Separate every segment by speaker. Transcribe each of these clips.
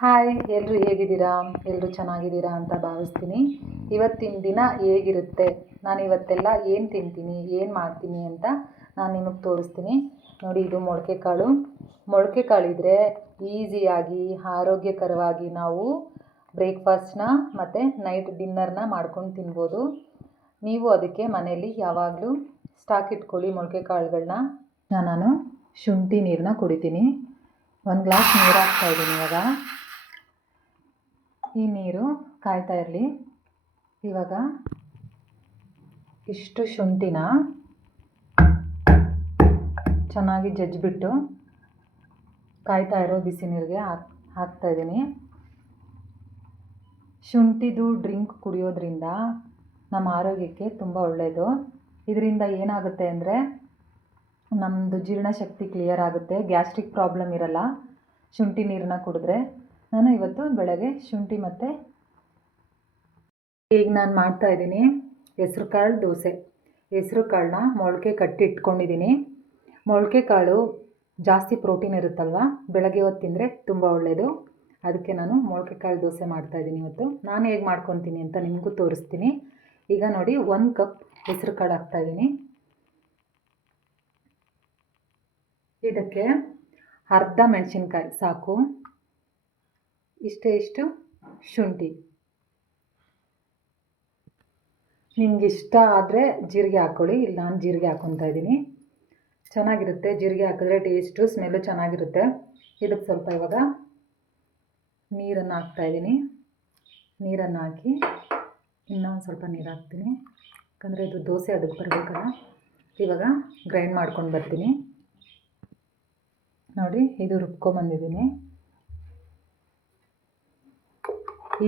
Speaker 1: Hi ಎಲ್ಲರೂ ಹೇಗಿದ್ದೀರಾ? ಎಲ್ಲರೂ ಚೆನ್ನಾಗಿದ್ದೀರಾ ಅಂತ ಭಾವಿಸ್ತೀನಿ. ಇವತ್ತಿನ ದಿನ ಹೇಗಿರುತ್ತೆ? ನಾನು ಇವತ್ತೆಲ್ಲ ಏನು ತಿಂತೀನಿ, ಏನು ಮಾಡ್ತೀನಿ ಅಂತ ನಾನು ನಿಮಗೆ ತೋರಿಸ್ತೀನಿ. ನೋಡಿ, ಇದು ಮೊಳಕೆ ಕಾಳು ಮೊಳಕೆ ಕಾಳಿದ್ರೆ ಈಸಿಯಾಗಿ, ಆರೋಗ್ಯಕರವಾಗಿ ನಾವು ಬ್ರೇಕ್ಫಾಸ್ಟ್ನ ಮತ್ತು ನೈಟ್ ಡಿನ್ನರ್ನ ಮಾಡ್ಕೊಂಡು ತಿನ್ಬೋದು. ನೀವು ಅದಕ್ಕೆ ಮನೆಯಲ್ಲಿ ಯಾವಾಗಲೂ ಸ್ಟಾಕ್ ಇಟ್ಕೊಳ್ಳಿ ಮೊಳಕೆ ಕಾಳುಗಳನ್ನ ನಾನು ಶುಂಠಿ ನೀರನ್ನ ಕುಡಿತೀನಿ. ಒಂದು ಗ್ಲಾಸ್ ನೀರು ಹಾಕ್ತಾಯಿದ್ದೀನಿ ಇವಾಗ. ಈ ನೀರು ಕಾಯ್ತಾ ಇರಲಿ. ಇವಾಗ ಇಷ್ಟು ಶುಂಠಿನ ಚೆನ್ನಾಗಿ ಜಜ್ಜಿಬಿಟ್ಟು ಕಾಯ್ತಾ ಇರೋ ಬಿಸಿ ನೀರಿಗೆ ಹಾಕ್ತಾ ಇದ್ದೀನಿ. ಶುಂಠಿದು ಡ್ರಿಂಕ್ ಕುಡಿಯೋದ್ರಿಂದ ನಮ್ಮ ಆರೋಗ್ಯಕ್ಕೆ ತುಂಬ ಒಳ್ಳೆಯದು ಇದರಿಂದ ಏನಾಗುತ್ತೆ ಅಂದರೆ ನಮ್ಮದು ಜೀರ್ಣಶಕ್ತಿ ಕ್ಲಿಯರ್ ಆಗುತ್ತೆ, ಗ್ಯಾಸ್ಟ್ರಿಕ್ ಪ್ರಾಬ್ಲಮ್ ಇರಲ್ಲ. ಶುಂಠಿ ನೀರನ್ನ ಕುಡಿದ್ರೆ ನಾನು ಇವತ್ತು ಬೆಳಗ್ಗೆ ಶುಂಠಿ ಮತ್ತು ಈಗ ನಾನು ಮಾಡ್ತಾ ಇದ್ದೀನಿ. ಹೆಸ್ರು ಕಾಳು ದೋಸೆ. ಹೆಸ್ರು ಕಾಳನ್ನ ಮೊಳಕೆ ಕಟ್ಟಿ ಇಟ್ಕೊಂಡಿದ್ದೀನಿ. ಮೊಳಕೆ ಕಾಳು ಜಾಸ್ತಿ ಪ್ರೋಟೀನ್ ಇರುತ್ತಲ್ವ? ಬೆಳಗ್ಗೆ ಹೊತ್ತು ತಿಂದರೆ ತುಂಬ ಒಳ್ಳೆಯದು ಅದಕ್ಕೆ ನಾನು ಮೊಳಕೆ ಕಾಳು ದೋಸೆ ಮಾಡ್ತಾಯಿದ್ದೀನಿ ಇವತ್ತು. ನಾನು ಹೇಗೆ ಮಾಡ್ಕೊತೀನಿ ಅಂತ ನಿಮಗೂ ತೋರಿಸ್ತೀನಿ. ಈಗ ನೋಡಿ, ಒಂದು ಕಪ್ ಹೆಸ್ರು ಕಾಳು ಹಾಕ್ತಾಯಿದ್ದೀನಿ ಇದಕ್ಕೆ ಅರ್ಧ ಮೆಣಸಿನ್ಕಾಯಿ ಸಾಕು. ಇಷ್ಟೇ ಇಷ್ಟು ಶುಂಠಿ. ನಿಮ್ಗೆ ಇಷ್ಟ ಆದರೆ ಜೀರಿಗೆ ಹಾಕ್ಕೊಳ್ಳಿ ಇಲ್ಲ ನಾನು ಜೀರಿಗೆ ಹಾಕ್ಕೊತಾ ಇದ್ದೀನಿ. ಚೆನ್ನಾಗಿರುತ್ತೆ, ಜೀರಿಗೆ ಹಾಕಿದ್ರೆ ಟೇಸ್ಟು ಸ್ಮೆಲ್ಲು ಚೆನ್ನಾಗಿರುತ್ತೆ. ಇದಕ್ಕೆ ಸ್ವಲ್ಪ ಇವಾಗ ನೀರನ್ನು ಹಾಕ್ತಾಯಿದ್ದೀನಿ ನೀರನ್ನು ಹಾಕಿ ಇನ್ನೊಂದು ಸ್ವಲ್ಪ ನೀರು ಹಾಕ್ತೀನಿ. ಯಾಕಂದರೆ ಇದು ದೋಸೆ ಅದಕ್ಕೆ ಬರಬೇಕಲ್ಲ. ಇವಾಗ ಗ್ರೈಂಡ್ ಮಾಡ್ಕೊಂಡು ಬರ್ತೀನಿ. ನೋಡಿ, ಇದು ರುಬ್ಕೊಂಬಂದಿದ್ದೀನಿ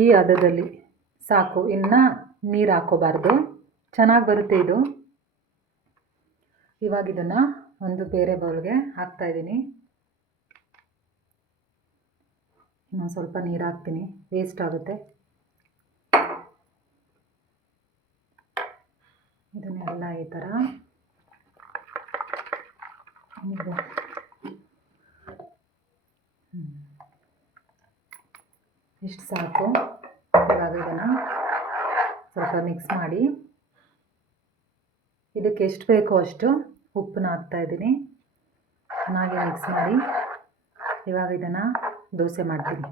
Speaker 1: ಈ ಹದದಲ್ಲಿ ಸಾಕು. ಇನ್ನು ನೀರು ಹಾಕೋಬಾರ್ದು. ಚೆನ್ನಾಗಿ ಬರುತ್ತೆ ಇದು. ಇವಾಗ ಇದನ್ನು ಒಂದು ಬೇರೆ ಬೌಲ್ಗೆ ಹಾಕ್ತಾಯಿದ್ದೀನಿ ಇನ್ನೊಂದು ಸ್ವಲ್ಪ ನೀರು ಹಾಕ್ತೀನಿ. ವೇಸ್ಟ್ ಆಗುತ್ತೆ. ಇದನ್ನೆಲ್ಲ ಈ ಥರ ಇದು ಇಷ್ಟು ಸಾಕು. ಇವಾಗ ಇದನ್ನು ಸ್ವಲ್ಪ ಮಿಕ್ಸ್ ಮಾಡಿ. ಇದಕ್ಕೆ ಎಷ್ಟು ಬೇಕೋ ಅಷ್ಟು ಉಪ್ಪನ್ನ ಹಾಕ್ತಾಯಿದ್ದೀನಿ ಚೆನ್ನಾಗಿ ಮಿಕ್ಸ್ ಮಾಡಿ. ಇವಾಗ ಇದನ್ನು ದೋಸೆ ಮಾಡ್ತೀನಿ.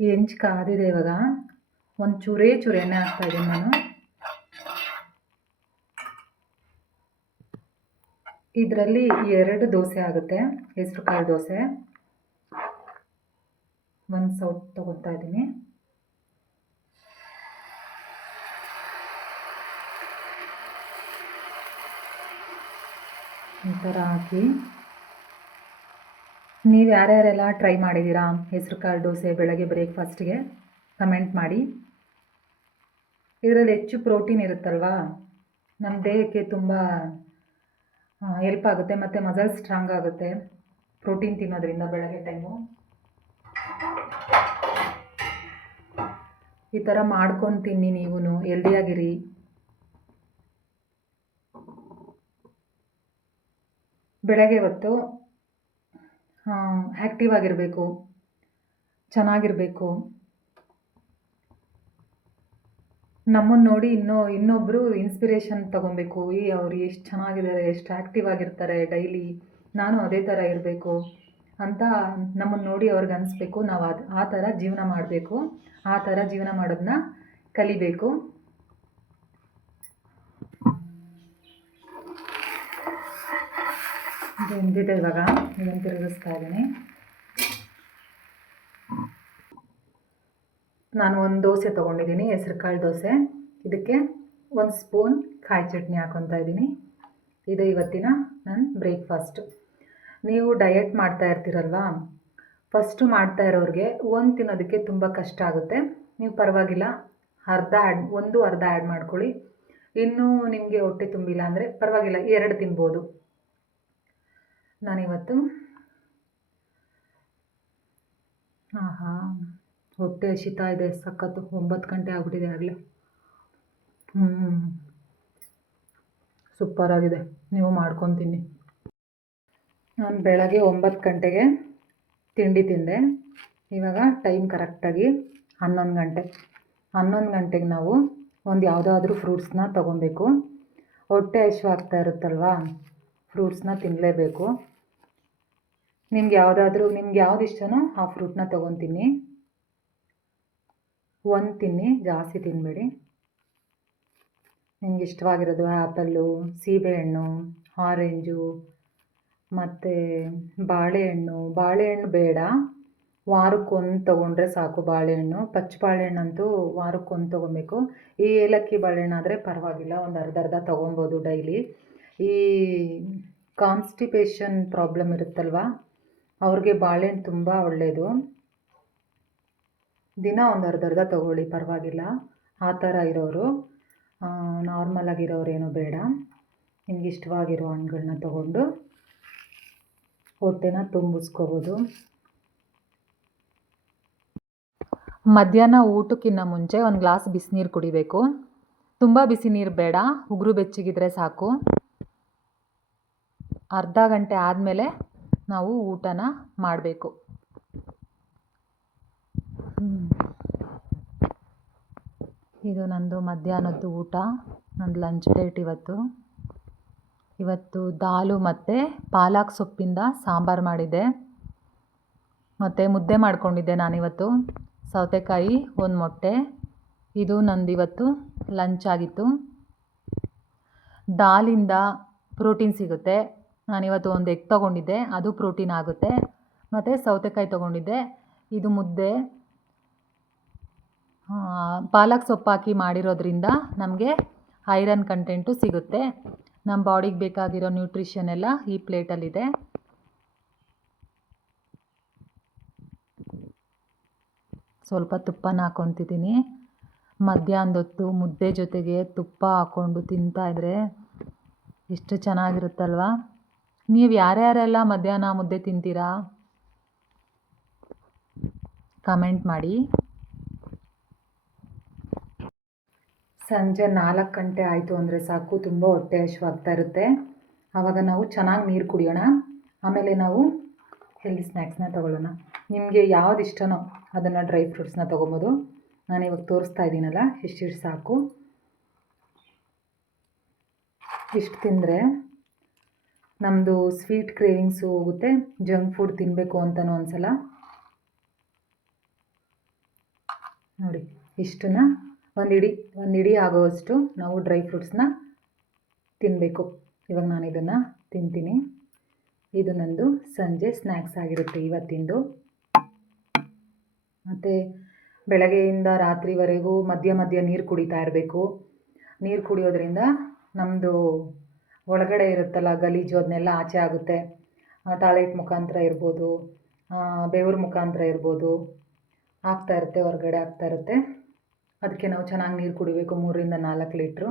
Speaker 1: ಈ ಹೆಂಚು ಕಾದಿದೆ ಇವಾಗ. ಒಂದು ಚೂರೇ ಚೂರು ಎಣ್ಣೆ ಹಾಕ್ತಾಯಿದ್ದೀನಿ ನಾನು. ಇದರಲ್ಲಿ ಎರಡು ದೋಸೆ ಆಗುತ್ತೆ. ಹೆಸ್ರು ಕಾಳು ದೋಸೆ. ಒಂದು ಸೌಟ್ ತೊಗೊತಾ ಇದ್ದೀನಿ. ಈ ಥರ ಹಾಕಿ ನೀವು ಯಾರ್ಯಾರೆಲ್ಲ ಟ್ರೈ ಮಾಡಿದ್ದೀರಾ ಹೆಸರು, ಕಾಳು, ದೋಸೆ, ಬೆಳಗ್ಗೆ ಬ್ರೇಕ್ಫಾಸ್ಟ್ಗೆ ಕಮೆಂಟ್ ಮಾಡಿ. ಇದರಲ್ಲಿ ಹೆಚ್ಚು ಪ್ರೋಟೀನ್ ಇರುತ್ತಲ್ವಾ? ನಮ್ಮ ದೇಹಕ್ಕೆ ತುಂಬ ಹೆಲ್ಪ್ ಆಗುತ್ತೆ ಮತ್ತು ಮಸಲ್ ಸ್ಟ್ರಾಂಗ್ ಆಗುತ್ತೆ. ಪ್ರೋಟೀನ್ ತಿನ್ನೋದ್ರಿಂದ ಬೆಳಗ್ಗೆ ಟೈಮು ಈ ಥರ ಮಾಡ್ಕೊಂಡು ತಿನ್ನಿ ನೀವು ಹೆಲ್ದಿಯಾಗಿರಿ ಬೆಳಗ್ಗೆ ಹೊತ್ತು ಆ್ಯಕ್ಟಿವ್ ಆಗಿರಬೇಕು. ಚೆನ್ನಾಗಿರಬೇಕು. ನಮ್ಮನ್ನು ನೋಡಿ ಇನ್ನೂ ಇನ್ನೊಬ್ಬರು ಇನ್ಸ್ಪಿರೇಷನ್ ತೊಗೊಬೇಕು. ಈ ಅವ್ರು ಎಷ್ಟು ಚೆನ್ನಾಗಿದ್ದಾರೆ ಎಷ್ಟು ಆ್ಯಕ್ಟಿವ್ ಆಗಿರ್ತಾರೆ ಡೈಲಿ ನಾನು ಅದೇ ಥರ ಇರಬೇಕು. ಅಂತ ನಮ್ಮನ್ನು ನೋಡಿ ಅವ್ರಿಗೆ ಅನಿಸ್ಬೇಕು. ನಾವು ಅದು, ಆ ಥರ ಜೀವನ ಮಾಡಬೇಕು. ಆ ಥರ ಜೀವನ ಮಾಡೋದನ್ನ ಕಲಿಬೇಕು. ಬೆಂದಿದೆ ಇವಾಗ? ಇದನ್ನು ತಿರುಗಿಸ್ತಾ ಇದ್ದೀನಿ. ನಾನು ಒಂದು ದೋಸೆ ತೊಗೊಂಡಿದ್ದೀನಿ ಹೆಸ್ರು ಕಾಳು ದೋಸೆ. ಇದಕ್ಕೆ ಒಂದು ಸ್ಪೂನ್ ಕಾಯಿ ಚಟ್ನಿ ಹಾಕೊತಾ ಇದ್ದೀನಿ. ಇದು ಇವತ್ತಿನ ನನ್ನ ಬ್ರೇಕ್ಫಾಸ್ಟು. ನೀವು ಡಯೆಟ್ ಮಾಡ್ತಾ ಇರ್ತೀರಲ್ವಾ? ಫಸ್ಟು ಮಾಡ್ತಾ ಇರೋರಿಗೆ ಒಂದು ತಿನ್ನೋದಕ್ಕೆ ತುಂಬ ಕಷ್ಟ ಆಗುತ್ತೆ. ನೀವು ಪರವಾಗಿಲ್ಲ, ಅರ್ಧ ಆ್ಯಡ್ ಒಂದು ಅರ್ಧ ಆ್ಯಡ್ ಮಾಡ್ಕೊಳ್ಳಿ. ಇನ್ನೂ ನಿಮಗೆ ಹೊಟ್ಟೆ ತುಂಬಿಲ್ಲ ಅಂದರೆ ಪರವಾಗಿಲ್ಲ, ಎರಡು ತಿನ್ಬೋದು. ನಾನಿವತ್ತು ಹಾಂ ಹಾಂ ಹೊಟ್ಟೆ ಶೀತ ಇದೆ, ಸಖತ್ತು, ಒಂಬತ್ತು ಗಂಟೆ ಆಗ್ಬಿಟ್ಟಿದೆ ಆಗಲೇ. ಹ್ಞೂ ಸೂಪರಾಗಿದೆ ನೀವು ಮಾಡ್ಕೊಂಡು ತಿನ್ನಿ. ನಾನು ಬೆಳಗ್ಗೆ ಒಂಬತ್ತು ಗಂಟೆಗೆ ತಿಂಡಿ ತಿಂದೆ. ಇವಾಗ ಟೈಮ್ ಕರೆಕ್ಟಾಗಿ ಹನ್ನೊಂದು ಗಂಟೆ. ಹನ್ನೊಂದು ಗಂಟೆಗೆ ನಾವು ಒಂದು ಯಾವುದಾದ್ರೂ ಫ್ರೂಟ್ಸ್ನ ತೊಗೊಬೇಕು. ಹೊಟ್ಟೆ ಆಗ್ತಾ ಇರುತ್ತಲ್ವಾ? ಫ್ರೂಟ್ಸ್ನ ತಿನ್ನಲೇಬೇಕು ನಿಮ್ಗೆ ಯಾವುದಾದ್ರೂ, ನಿಮ್ಗೆ ಯಾವ್ದು ಇಷ್ಟನೋ ಆ ಫ್ರೂಟ್ನ ತೊಗೊತೀನಿ. ಒಂದು ತಿನ್ನಿ, ಜಾಸ್ತಿ ತಿನ್ನಬೇಡಿ ನಿಮ್ಗೆ ಇಷ್ಟವಾಗಿರೋದು ಆ್ಯಪಲ್ಲು ಸೀಬೆಹಣ್ಣು ಆರೆಂಜು ಮತ್ತು ಬಾಳೆಹಣ್ಣು ಬಾಳೆಹಣ್ಣು ಬೇಡ. ವಾರಕ್ಕೊಂದು ತೊಗೊಂಡ್ರೆ ಸಾಕು ಬಾಳೆಹಣ್ಣು. ಪಚ್ಚ ಬಾಳೆಹಣ್ಣಂತೂ ವಾರಕ್ಕೊಂದು ತೊಗೊಬೇಕು. ಈ ಏಲಕ್ಕಿ ಬಾಳೆಹಣ್ಣು ಆದರೆ ಪರವಾಗಿಲ್ಲ, ಒಂದು ಅರ್ಧ ಅರ್ಧ ತೊಗೊಬೋದು ಡೈಲಿ. ಈ ಕಾನ್ಸ್ಟಿಪೇಷನ್ ಪ್ರಾಬ್ಲಮ್ ಇರುತ್ತಲ್ವ? ಅವ್ರಿಗೆ ಬಾಳೆಹಣ್ಣು ತುಂಬ ಒಳ್ಳೆಯದು ದಿನ ಒಂದು ಅರ್ಧ ಅರ್ಧ ತೊಗೊಳ್ಳಿ, ಪರವಾಗಿಲ್ಲ. ಆ ಥರ ಇರೋರು. ನಾರ್ಮಲ್ ಆಗಿರೋರೇನು ಬೇಡ. ನಿಮ್ಗೆ ಇಷ್ಟವಾಗಿರೋ ಹಣ್ಗಳನ್ನ ತೊಗೊಂಡು ಹೊಟ್ಟೆನ ತುಂಬಿಸ್ಕೋಬೋದು. ಮಧ್ಯಾಹ್ನ ಊಟಕ್ಕಿಂತ ಮುಂಚೆ ಒಂದು ಗ್ಲಾಸ್ ಬಿಸಿನೀರು ಕುಡಿಬೇಕು. ತುಂಬ ಬಿಸಿ ನೀರು ಬೇಡ, ಉಗುರು ಬೆಚ್ಚಗಿದ್ರೆ ಸಾಕು. ಅರ್ಧ ಗಂಟೆ ಆದಮೇಲೆ ನಾವು ಊಟನ ಮಾಡಬೇಕು. ಇದು ನಂದು ಮಧ್ಯಾಹ್ನದ್ದು ಊಟ, ನಂದು ಲಂಚ್ ಪ್ಲೇಟ್ ಇವತ್ತು. ಇವತ್ತು ದಾಲು ಮತ್ತು ಪಾಲಕ್ ಸೊಪ್ಪಿಂದ ಸಾಂಬಾರು ಮಾಡಿದ್ದೆ ಮತ್ತು ಮುದ್ದೆ ಮಾಡ್ಕೊಂಡಿದ್ದೆ ನಾನಿವತ್ತು. ಸೌತೆಕಾಯಿ, ಒಂದು ಮೊಟ್ಟೆ. ಇದು ನಂದು ಇವತ್ತು ಲಂಚ್ ಆಗಿತ್ತು. ದಾಲಿಂದ ಪ್ರೋಟೀನ್ ಸಿಗುತ್ತೆ. ನಾನಿವತ್ತು ಒಂದು ಎಗ್ ತೊಗೊಂಡಿದ್ದೆ. ಅದು ಪ್ರೋಟೀನ್ ಆಗುತ್ತೆ. ಮತ್ತು ಸೌತೆಕಾಯಿ ತೊಗೊಂಡಿದ್ದೆ. ಇದು ಮುದ್ದೆ. ಪಾಲಕ್ ಸೊಪ್ಪು ಹಾಕಿ ಮಾಡಿರೋದ್ರಿಂದ ನಮಗೆ ಐರನ್ ಕಂಟೆಂಟು ಸಿಗುತ್ತೆ. ನಮ್ಮ ಬಾಡಿಗೆ ಬೇಕಾಗಿರೋ ನ್ಯೂಟ್ರಿಷನ್ ಎಲ್ಲ ಈ ಪ್ಲೇಟಲ್ಲಿದೆ ಸ್ವಲ್ಪ ತುಪ್ಪನ ಹಾಕೊತಿದ್ದೀನಿ. ಮಧ್ಯಾಹ್ನದೊತ್ತು ಮುದ್ದೆ ಜೊತೆಗೆ ತುಪ್ಪ ಹಾಕ್ಕೊಂಡು ತಿಂತಾಯಿದ್ರೆ ಎಷ್ಟು ಚೆನ್ನಾಗಿರುತ್ತಲ್ವ? ನೀವು ಯಾರ್ಯಾರೆಲ್ಲ ಮಧ್ಯಾಹ್ನ ಮುದ್ದೆ ತಿಂತೀರಾ? ಕಮೆಂಟ್ ಮಾಡಿ. ಸಂಜೆ ನಾಲ್ಕು ಗಂಟೆ ಆಯಿತು ಅಂದರೆ ಸಾಕು, ತುಂಬ ಹೊಟ್ಟೆ ಹಶ್ವಾಗ್ತಾ ಇರುತ್ತೆ. ಆವಾಗ ನಾವು ಚೆನ್ನಾಗಿ ನೀರು ಕುಡಿಯೋಣ. ಆಮೇಲೆ ನಾವು ಹೆಲ್ದಿ ಸ್ನ್ಯಾಕ್ಸ್ನ ತೊಗೊಳ್ಳೋಣ. ನಿಮಗೆ ಯಾವ್ದು ಇಷ್ಟನೋ ಅದನ್ನು ಡ್ರೈ ಫ್ರೂಟ್ಸ್ನ ತೊಗೊಬೋದು. ನಾನು ಇವಾಗ ತೋರಿಸ್ತಾ ಇದ್ದೀನಲ್ಲ ಇಷ್ಟಿಷ್ಟು ಸಾಕು. ಇಷ್ಟು ತಿಂದರೆ ನಮ್ಮದು ಸ್ವೀಟ್ ಕ್ರೇವಿಂಗ್ಸು ಹೋಗುತ್ತೆ. ಜಂಕ್ ಫುಡ್ ತಿನ್ನಬೇಕು ಅಂತಲೂ ಅನಿಸಲ್ಲ ನೋಡಿ ಇಷ್ಟನ್ನ ಒಂದು ಇಡೀ ಒಂದು ಇಡೀ ಆಗೋವಷ್ಟು ನಾವು ಡ್ರೈ ಫ್ರೂಟ್ಸ್ನ ತಿನ್ನಬೇಕು ಇವಾಗ ನಾನು ಇದನ್ನು ತಿಂತೀನಿ. ಇದು ನಂದು ಸಂಜೆ ಸ್ನ್ಯಾಕ್ಸ್ ಆಗಿರುತ್ತೆ ಇವತ್ತಿಂದು. ಮತ್ತು ಬೆಳಗ್ಗೆಯಿಂದ ರಾತ್ರಿವರೆಗೂ ಮಧ್ಯ ಮಧ್ಯ ನೀರು ಕುಡಿತಾ ಇರಬೇಕು. ನೀರು ಕುಡಿಯೋದ್ರಿಂದ ನಮ್ಮದು ಒಳಗಡೆ ಇರುತ್ತಲ್ಲ ಗಲೀಜು ಅದನ್ನೆಲ್ಲ ಆಚೆ ಆಗುತ್ತೆ. ಟಾಯ್ಲೆಟ್ ಮುಖಾಂತರ ಇರ್ಬೋದು ಬೆವ್ರ ಮುಖಾಂತರ ಇರ್ಬೋದು. ಆಗ್ತಾ ಇರುತ್ತೆ, ಹೊರಗಡೆ ಆಗ್ತಾ ಇರುತ್ತೆ. ಅದಕ್ಕೆ ನಾವು ಚೆನ್ನಾಗಿ ನೀರು ಕುಡಿಬೇಕು, ಮೂರರಿಂದ ನಾಲ್ಕು ಲೀಟ್ರು.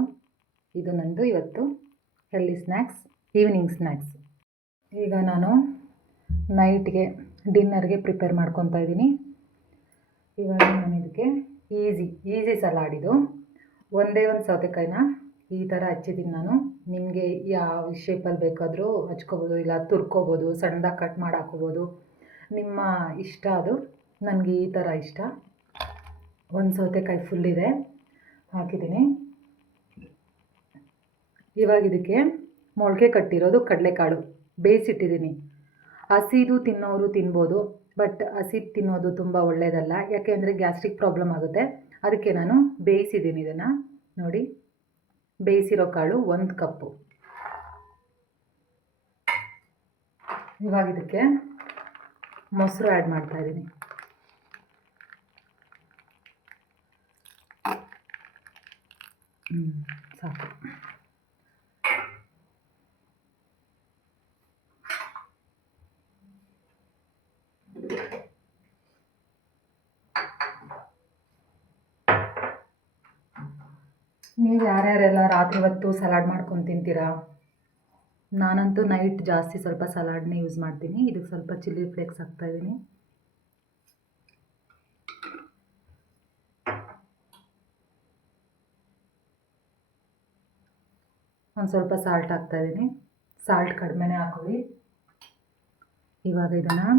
Speaker 1: ಇದು ನಂದು ಇವತ್ತು ಹೆಲ್ದಿ ಸ್ನ್ಯಾಕ್ಸ್ ಈವ್ನಿಂಗ್ ಸ್ನ್ಯಾಕ್ಸ್ ಈಗ ನಾನು ನೈಟ್ಗೆ ಡಿನ್ನರ್ಗೆ ಪ್ರಿಪೇರ್ ಮಾಡ್ಕೊತಾ ಇದ್ದೀನಿ. ಇವಾಗ ನಾನು ಇದಕ್ಕೆ ಈಸಿ ಈಸಿ ಸಲಾಡ್ ಇದು. ಒಂದೇ ಒಂದು ಸೌತೆಕಾಯಿನ ಈ ಥರ ಹಚ್ಚಿದ್ದೀನಿ ನಾನು. ನಿಮಗೆ ಯಾವ ಶೇಪಲ್ಲಿ ಬೇಕಾದರೂ ಹಚ್ಕೋಬೋದು, ಇಲ್ಲ ತುರ್ಕೋಬೋದು, ಸಣ್ಣದಾಗಿ ಕಟ್ ಮಾಡಿ ಹಾಕೋಬೋದು ನಿಮ್ಮ ಇಷ್ಟ ಅದು, ನನಗೆ ಈ ಥರ ಇಷ್ಟ. ಒಂದು ಸೌತೆಕಾಯಿ ಫುಲ್ ಇದೆ. ಹಾಕಿದ್ದೀನಿ. ಇವಾಗ ಇದಕ್ಕೆ ಮೊಳಕೆ ಕಟ್ಟಿರೋದು ಕಡಲೆಕಾಳು. ಬೇಯಿಸಿಟ್ಟಿದ್ದೀನಿ. ಹಸಿದು ತಿನ್ನೋರು ತಿನ್ಬೋದು, ಬಟ್ ಹಸಿ ತಿನ್ನೋದು ತುಂಬ ಒಳ್ಳೆಯದಲ್ಲ ಯಾಕೆ ಅಂದರೆ ಗ್ಯಾಸ್ಟ್ರಿಕ್ ಪ್ರಾಬ್ಲಮ್ ಆಗುತ್ತೆ. ಅದಕ್ಕೆ ನಾನು ಬೇಯಿಸಿದ್ದೀನಿ ಇದನ್ನು. ನೋಡಿ, ಬೇಯಿಸಿರೋ ಕಾಳು ಒಂದು ಕಪ್ಪು. ಇವಾಗ ಇದಕ್ಕೆ ಮೊಸರು ಆ್ಯಡ್ ಮಾಡ್ತಾಯಿದ್ದೀನಿ ಹ್ಞೂ ಸಾಕು. ನೀವು ಯಾರ್ಯಾರೆಲ್ಲ ರಾತ್ರಿ ಹೊತ್ತು ಸಲಾಡ್ ಮಾಡ್ಕೊಂಡು ತಿಂತೀರಾ? ನಾನಂತೂ ನೈಟ್ ಜಾಸ್ತಿ ಸ್ವಲ್ಪ ಸಲಾಡ್ನೇ ಯೂಸ್ ಮಾಡ್ತೀನಿ. ಇದಕ್ಕೆ ಸ್ವಲ್ಪ ಚಿಲ್ಲಿ ಫ್ಲೇಕ್ಸ್ ಹಾಕ್ತಾಯಿದ್ದೀನಿ ಒಂದು ಸ್ವಲ್ಪ ಸಾಲ್ಟ್ ಹಾಕ್ತಾಯಿದ್ದೀನಿ ಸಾಲ್ಟ್ ಕಡಿಮೆನೇ ಹಾಕೊಳ್ಳಿ. ಇವಾಗ ಇದನ್ನು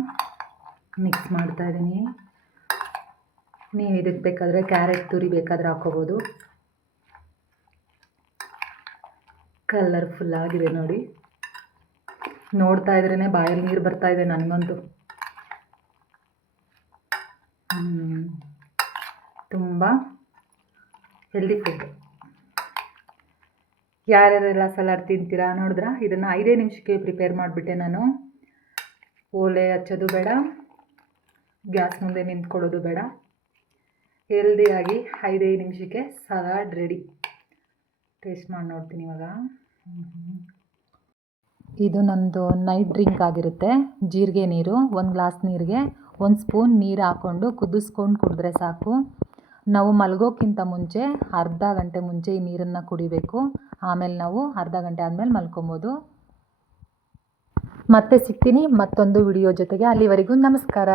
Speaker 1: ಮಿಕ್ಸ್ ಮಾಡ್ತಾ ಇದ್ದೀನಿ ನೀವು ಇದಕ್ಕೆ ಬೇಕಾದರೆ ಕ್ಯಾರೆಟ್ ತುರಿ ಬೇಕಾದರೆ ಹಾಕೋಬೋದು. ಕಲರ್ಫುಲ್ ಆಗಿದೆ ನೋಡಿ. ನೋಡ್ತಾ ಇದ್ರೇ ಬಾಯಲ್ಲಿ ನೀರು ಬರ್ತಾ ಇದೆ ನನಗಂತೂ. ತುಂಬ ಹೆಲ್ದಿ ಫುಡ್ ಯಾರ್ಯಾರೆಲ್ಲ ಸಲಾಡ್ ತಿಂತೀರಾ ನೋಡಿದ್ರಾ? ಇದನ್ನು ಐದೇ ನಿಮಿಷಕ್ಕೆ ಪ್ರಿಪೇರ್ ಮಾಡಿಬಿಟ್ಟೆ ನಾನು. ಓಲೆ ಹಚ್ಚೋದು ಬೇಡ. ಗ್ಯಾಸ್ ಮುಂದೆ ನಿಂತ್ಕೊಳ್ಳೋದು ಬೇಡ. ಹೆಲ್ದಿಯಾಗಿ ಐದೇ ನಿಮಿಷಕ್ಕೆ ಸಲಾಡ್ ರೆಡಿ ಟೇಸ್ಟ್ ಮಾಡಿ ನೋಡ್ತೀನಿ ಇವಾಗ. ಇದು ನಂದು ನೈಟ್ ಡ್ರಿಂಕ್ ಆಗಿರುತ್ತೆ. ಜೀರಿಗೆ ನೀರು, ಒಂದು ಗ್ಲಾಸ್ ನೀರಿಗೆ, ಒಂದು ಸ್ಪೂನ್ ನೀರು ಹಾಕ್ಕೊಂಡು ಕುದಿಸ್ಕೊಂಡು ಕುಡಿದ್ರೆ ಸಾಕು. ನಾವು ಮಲಗೋಕ್ಕಿಂತ ಮುಂಚೆ, ಅರ್ಧ ಗಂಟೆ ಮುಂಚೆ ಈ ನೀರನ್ನು ಕುಡಿಬೇಕು. ಆಮೇಲೆ ನಾವು ಅರ್ಧ ಗಂಟೆ ಆದಮೇಲೆ ಮಲ್ಕೊಬೋದು. ಮತ್ತೆ ಸಿಗ್ತೀನಿ ಮತ್ತೊಂದು ವಿಡಿಯೋ ಜೊತೆಗೆ. ಅಲ್ಲಿವರೆಗೂ ನಮಸ್ಕಾರ.